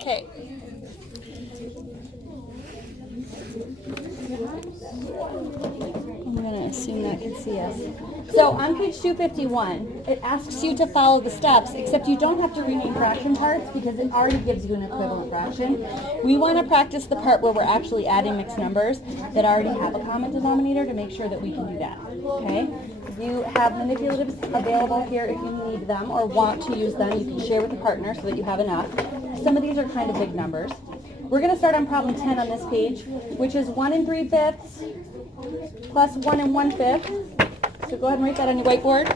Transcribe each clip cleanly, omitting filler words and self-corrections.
Okay. I'm going to assume that can see us. So on page 251, it asks you to follow the steps, except you don't have to rename fraction parts because it already gives you an equivalent fraction. We want to practice the part where we're actually adding mixed numbers that already have a common denominator to make sure that we can do that. Okay? You have manipulatives available here if you need them or want to use them. You can share with a partner so that you have enough. Some of these are kind of big numbers. We're going to start on problem 10 on this page, which is 1 3/5 plus 1 1/5. So go ahead and write that on your whiteboard.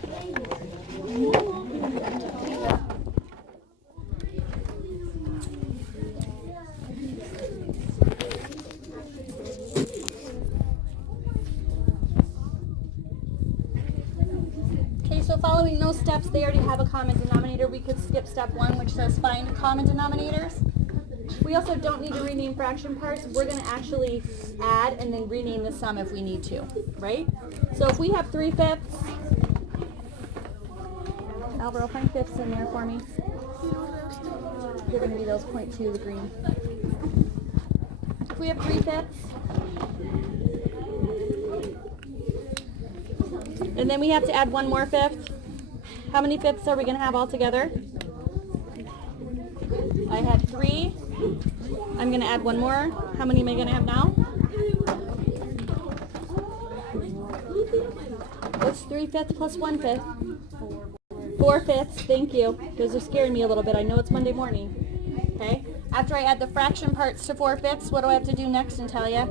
Okay, so following those steps, they already have a common denominator. We could skip step 1, which says find common denominators. We also don't need to rename fraction parts. We're going to actually add and then rename the sum if we need to, right? So if we have 3/5, Alvaro, find fifths in there for me. They're going to be those 0.2, the green. If we have 3/5, and then we have to add one more fifth. How many fifths are we going to have all together? I had 3. I'm going to add one more. How many am I going to have now? What's 3/5 plus 1/5? 4/5. Thank you. Those are scaring me a little bit. I know it's Monday morning. Okay. After I add the fraction parts to 4/5, what do I have to do next, Natalia?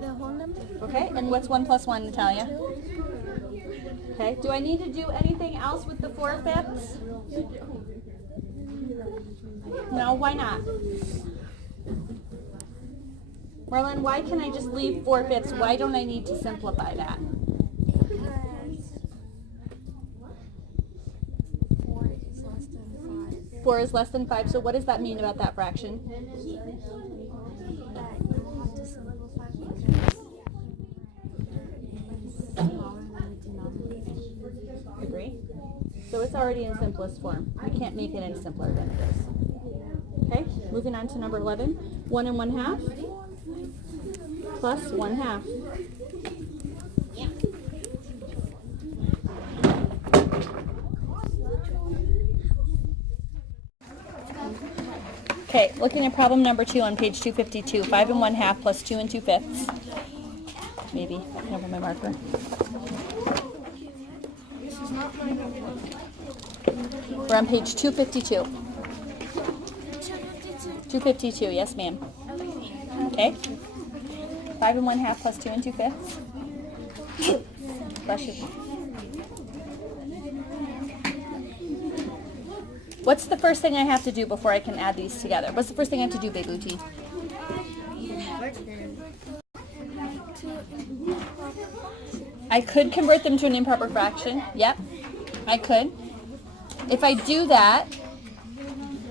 The whole number. Okay. And what's 1 plus 1, Natalia? Okay. Do I need to do anything else with the 4/5? No, why not? Merlin, why can I just leave 4/5? Why don't I need to simplify that? Because 4 is less than 5. 4 is less than 5, so what does that mean about that fraction? That you don't have to simplify because it's smaller than the denominator. Agree? So it's already in simplest form. We can't make it any simpler than it is. Okay, moving on to number 11. 1 1/2 plus 1/2. Okay, looking at problem number 2 on page 252. 5 1/2 plus 2 2/5. Maybe. I can have my marker. This is not my number. We're on page 252. 252, yes ma'am. Okay. 5 1/2 plus 2 2/5. Bless you. What's the first thing I have to do before I can add these together? What's the first thing I have to do, Bebuti? I could convert them to an improper fraction. Yep, I could. If I do that,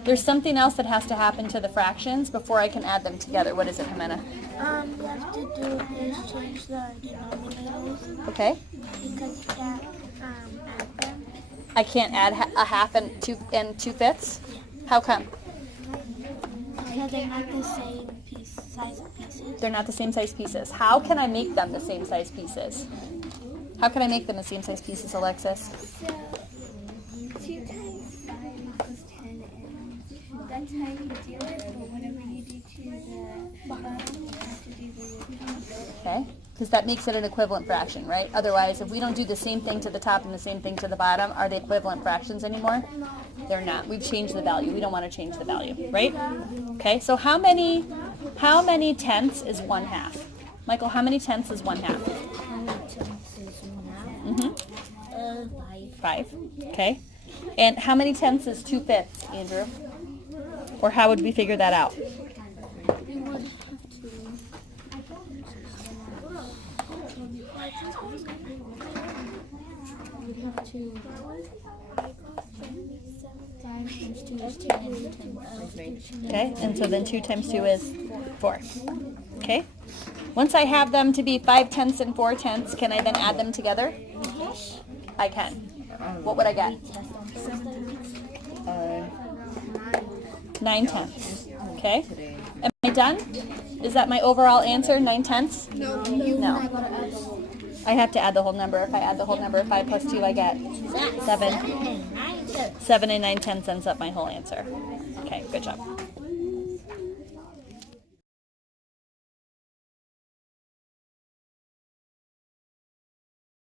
there's something else that has to happen to the fractions before I can add them together. What is it, Jimena? You have to do is change the denominators. Okay. Because you can't add them. I can't add a half and 2/5. How come? Because they're not the same size pieces. They're not the same size pieces. How can I make them the same size pieces? How can I make them the same size pieces, Alexis? So 2 times 5 equals 10, and that's how you do it. But whenever you do to the bottom, you have to do the top. Okay, because that makes it an equivalent fraction, right? Otherwise, if we don't do the same thing to the top and the same thing to the bottom, are they equivalent fractions anymore? They're not. We've changed the value. We don't want to change the value, right? Okay, so how many tenths is 1/2? Michael, how many tenths is 1/2? Mm-hmm. 5. Okay. And how many tenths is 2/5, Andrew? Or how would we figure that out? Okay, and so then 2 times 2 is 4. Okay. Once I have them to be 5 tenths and 4 tenths, can I then add them together? I can. what would I get? 9/10. Okay. Am I done? Is that my overall answer, 9/10? No. I have to add the whole number. If I add the whole number, 5 plus 2, I get 7. 7 and 9/10 ends up my whole answer. Okay, good job.